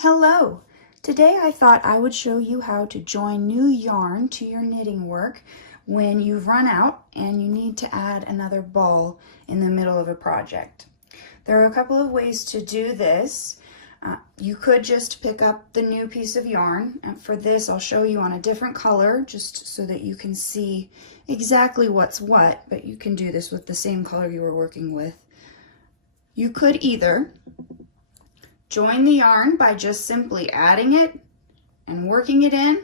Hello! Today I thought I would show you how to join new yarn to your knitting work when you've run out and you need to add another ball in the middle of a project. There are a couple of ways to do this. You could just pick up the new piece of yarn, and for this I'll show you on a different color just so that you can see exactly what's what, but you can do this with the same color you were working with. You could either join the yarn by just simply adding it and working it in,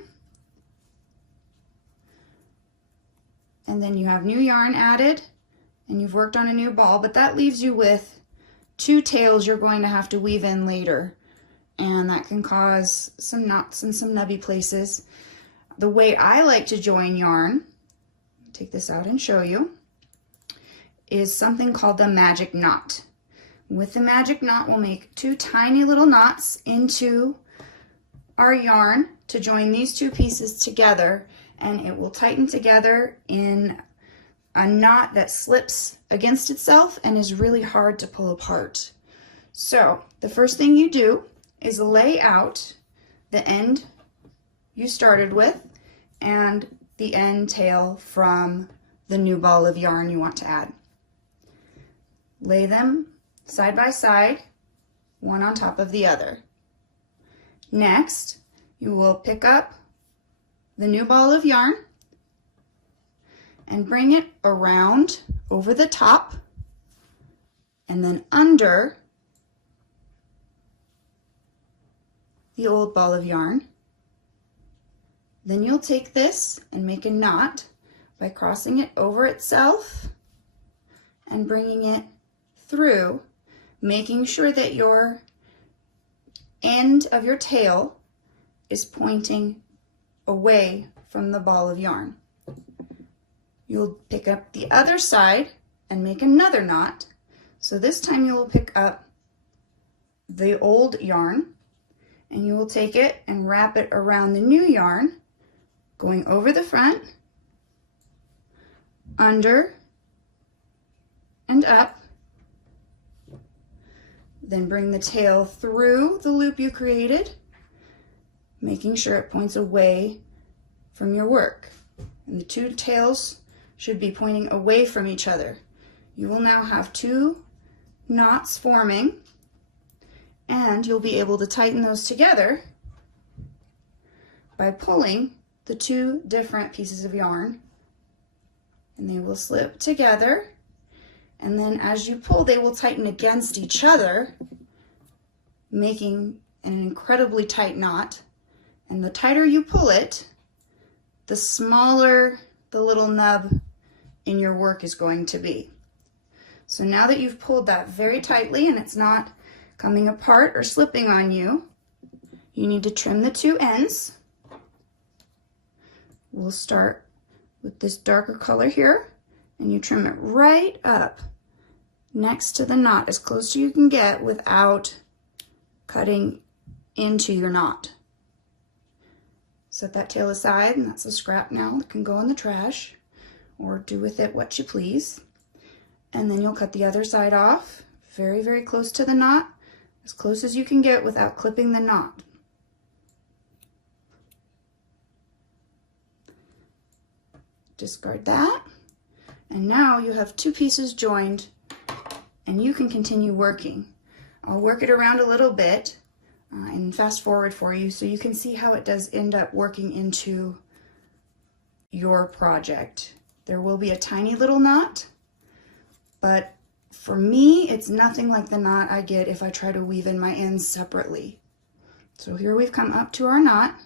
and then you have new yarn added and you've worked on a new ball, but that leaves you with two tails you're going to have to weave in later, and that can cause some knots and some nubby places. The way I like to join yarn, take this out and show you, is something called the magic knot. With the magic knot, we'll make two tiny little knots into our yarn to join these two pieces together, and it will tighten together in a knot that slips against itself and is really hard to pull apart. So the first thing you do is lay out the end you started with and the end tail from the new ball of yarn you want to add. Lay them side by side, one on top of the other. Next, you will pick up the new ball of yarn and bring it around over the top and then under the old ball of yarn. Then you'll take this and make a knot by crossing it over itself and bringing it through, making sure that your end of your tail is pointing away from the ball of yarn. You'll pick up the other side and make another knot. So this time you will pick up the old yarn and you will take it and wrap it around the new yarn, going over the front, under, and up. Then bring the tail through the loop you created, making sure it points away from your work. And the two tails should be pointing away from each other. You will now have two knots forming, and you'll be able to tighten those together by pulling the two different pieces of yarn, and they will slip together. And then as you pull, they will tighten against each other, making an incredibly tight knot. And the tighter you pull it, the smaller the little nub in your work is going to be. So now that you've pulled that very tightly and it's not coming apart or slipping on you, you need to trim the two ends. We'll start with this darker color here, and you trim it right up next to the knot as close as you can get without cutting into your knot. Set that tail aside, and that's a scrap now that can go in the trash, or do with it what you please. And then you'll cut the other side off very, very close to the knot, as close as you can get without clipping the knot. Discard that, and now you have two pieces joined and you can continue working. I'll work it around a little bit and fast forward for you so you can see how it does end up working into your project. There will be a tiny little knot, but for me, it's nothing like the knot I get if I try to weave in my ends separately. So here we've come up to our knot,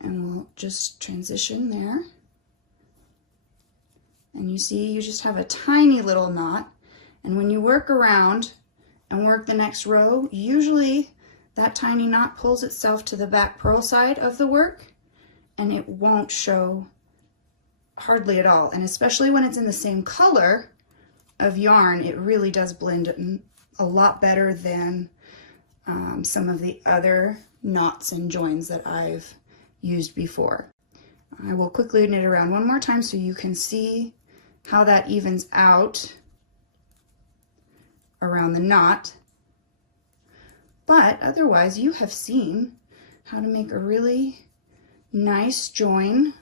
and we'll just transition there. And you see, you just have a tiny little knot, and when you work around and work the next row, usually that tiny knot pulls itself to the back purl side of the work, and it won't show hardly at all. And especially when it's in the same color of yarn, it really does blend in a lot better than some of the other knots and joins that I've used before. I will quickly knit around one more time so you can see how that evens out around the knot. But otherwise, you have seen how to make a really nice join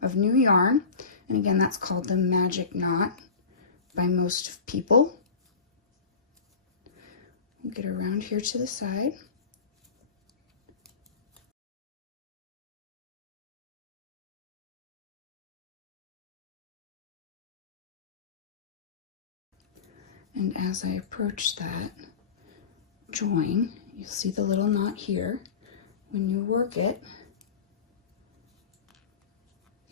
of new yarn. And again, that's called the magic knot by most people. We'll get around here to the side. And as I approach that join, you'll see the little knot here. When you work it,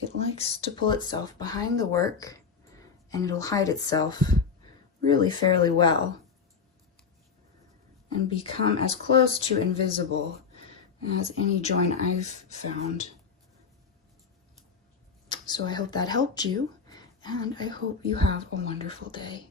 it likes to pull itself behind the work, and it'll hide itself really fairly well and become as close to invisible as any join I've found. So I hope that helped you, and I hope you have a wonderful day.